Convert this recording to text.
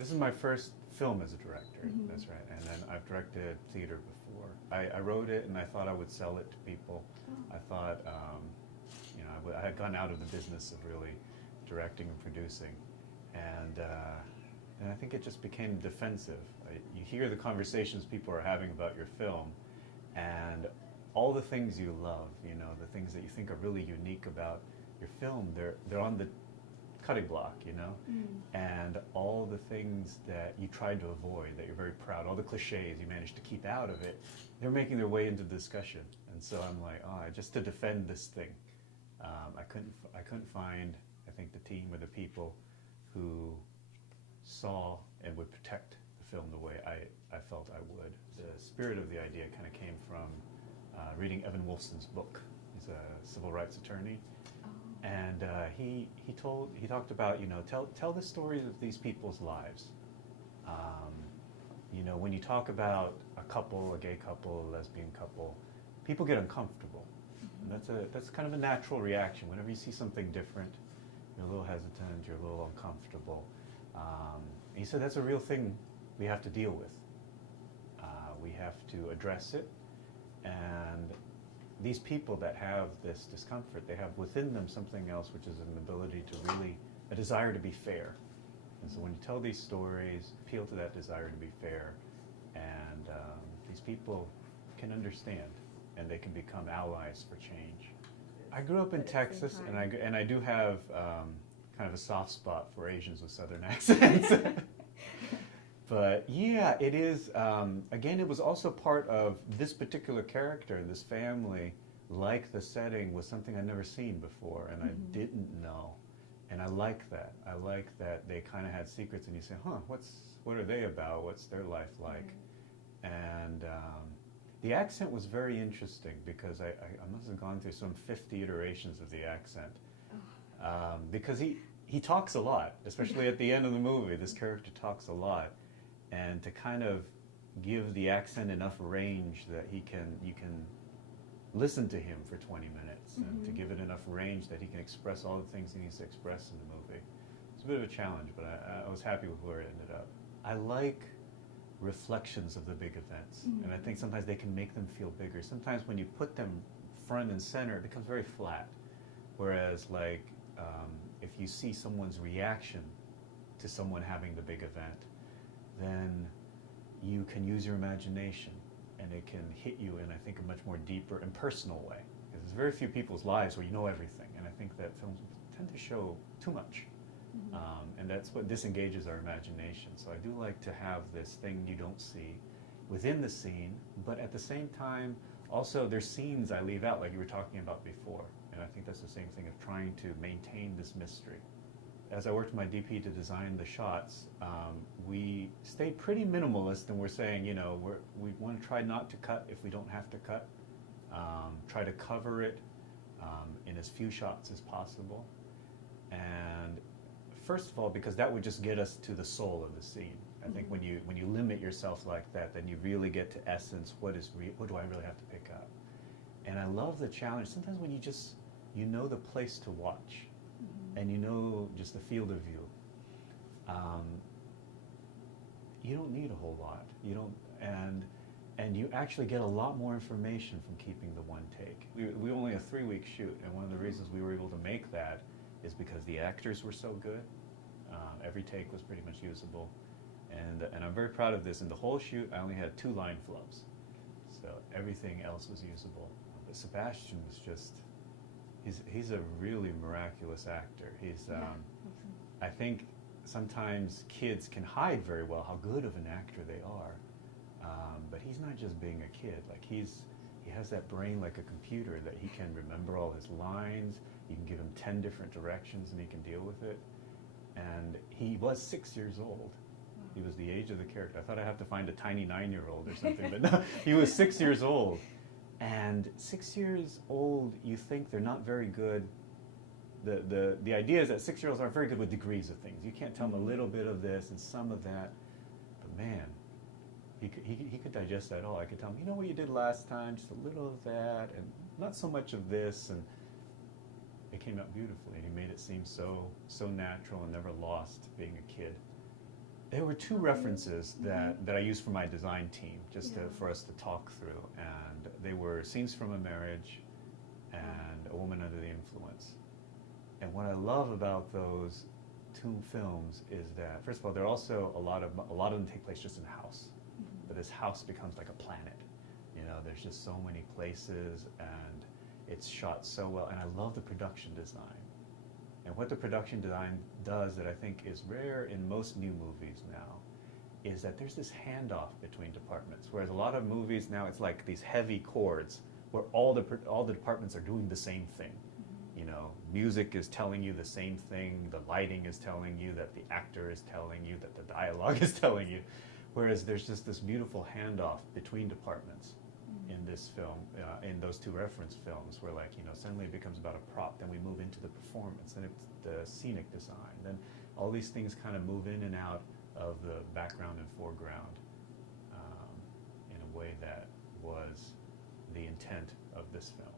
This is my first film as a director, that's right. And then I've directed theater before. I wrote it and I thought I would sell it to people. I thought, I had gone out of the business of really directing and producing. And I think it just became defensive. You hear the conversations people are having about your film, and all the things you love, the things that you think are really unique about your film, they're on the cutting block, and all the things that you tried to avoid, that you're very proud, all the cliches you managed to keep out of it, they're making their way into discussion. And so I'm like, just to defend this thing, I couldn't find, I think, the team or the people who saw and would protect the film the way I felt I would. The spirit of the idea kind of came from reading Evan Wolfson's book. He's a civil rights attorney. And he talked about, tell the stories of these people's lives. When you talk about a couple, a gay couple, a lesbian couple, people get uncomfortable. And that's kind of a natural reaction. Whenever you see something different, you're a little hesitant, you're a little uncomfortable. He said that's a real thing we have to deal with. We have to address it. And these people that have this discomfort, they have within them something else, which is an ability to really, a desire to be fair. And so when you tell these stories, appeal to that desire to be fair, and these people can understand, and they can become allies for change. I grew up in Texas, and I do have kind of a soft spot for Asians with Southern accents. But yeah, it is, again, it was also part of this particular character, this family, like the setting was something I'd never seen before, and I didn't know. And I like that. I like that they kind of had secrets, and you say, what are they about? What's their life like? And the accent was very interesting because I must have gone through some 50 iterations of the accent. Because he talks a lot, especially at the end of the movie. This character talks a lot. And to kind of give the accent enough range that you can listen to him for 20 minutes, and to give it enough range that he can express all the things he needs to express in the movie. It's a bit of a challenge, but I was happy with where it ended up. I like reflections of the big events, and I think sometimes they can make them feel bigger. Sometimes when you put them front and center, it becomes very flat. Whereas if you see someone's reaction to someone having the big event, then you can use your imagination, and it can hit you in, I think, a much more deeper and personal way. There's very few people's lives where you know everything, and I think that films tend to show too much. And that's what disengages our imagination. So I do like to have this thing you don't see within the scene, but at the same time, also there's scenes I leave out, like you were talking about before. And I think that's the same thing of trying to maintain this mystery. As I worked with my DP to design the shots, we stayed pretty minimalist, and we're saying, we want to try not to cut if we don't have to cut. Try to cover it in as few shots as possible. And first of all, because that would just get us to the soul of the scene. I think when you limit yourself like that, then you really get to essence, what do I really have to pick up? And I love the challenge. Sometimes when you know the place to watch, and you know just the field of view, you don't need a whole lot. You don't, and you actually get a lot more information from keeping the one take. We only a 3-week shoot, and one of the reasons we were able to make that is because the actors were so good. Every take was pretty much usable, and I'm very proud of this. In the whole shoot, I only had 2 line flubs, so everything else was usable. But Sebastian was just. He's a really miraculous actor. I think sometimes kids can hide very well how good of an actor they are, but he's not just being a kid. Like he has that brain like a computer that he can remember all his lines. You can give him 10 different directions and he can deal with it. And he was 6 years old. He was the age of the character. I thought I'd have to find a tiny 9-year-old or something, but no, he was 6 years old. And 6 years old, you think they're not very good. The idea is that 6-year-olds aren't very good with degrees of things. You can't tell them a little bit of this and some of that. But man, he could digest that all. I could tell him, you know what you did last time, just a little of that, and not so much of this. And it came out beautifully. And he made it seem so natural and never lost being a kid. There were two references that I used for my design team, just Yeah. for us to talk through, and they were Scenes from a Marriage and A Woman Under the Influence. And what I love about those two films is that, first of all, they're also a lot of them take place just in a house, but this house becomes like a planet. You know, there's just so many places, and it's shot so well, and I love the production design. And what the production design does that I think is rare in most new movies now is that there's this handoff between departments. Whereas a lot of movies now, it's like these heavy chords where all the departments are doing the same thing. You know, music is telling you the same thing, the lighting is telling you, that the actor is telling you, that the dialogue is telling you. Whereas there's just this beautiful handoff between departments in this film, in those two reference films, where, like, you know, suddenly it becomes about a prop, then we move into the performance, then it's the scenic design, then all these things kind of move in and out of the background and foreground in a way that was the intent of this film.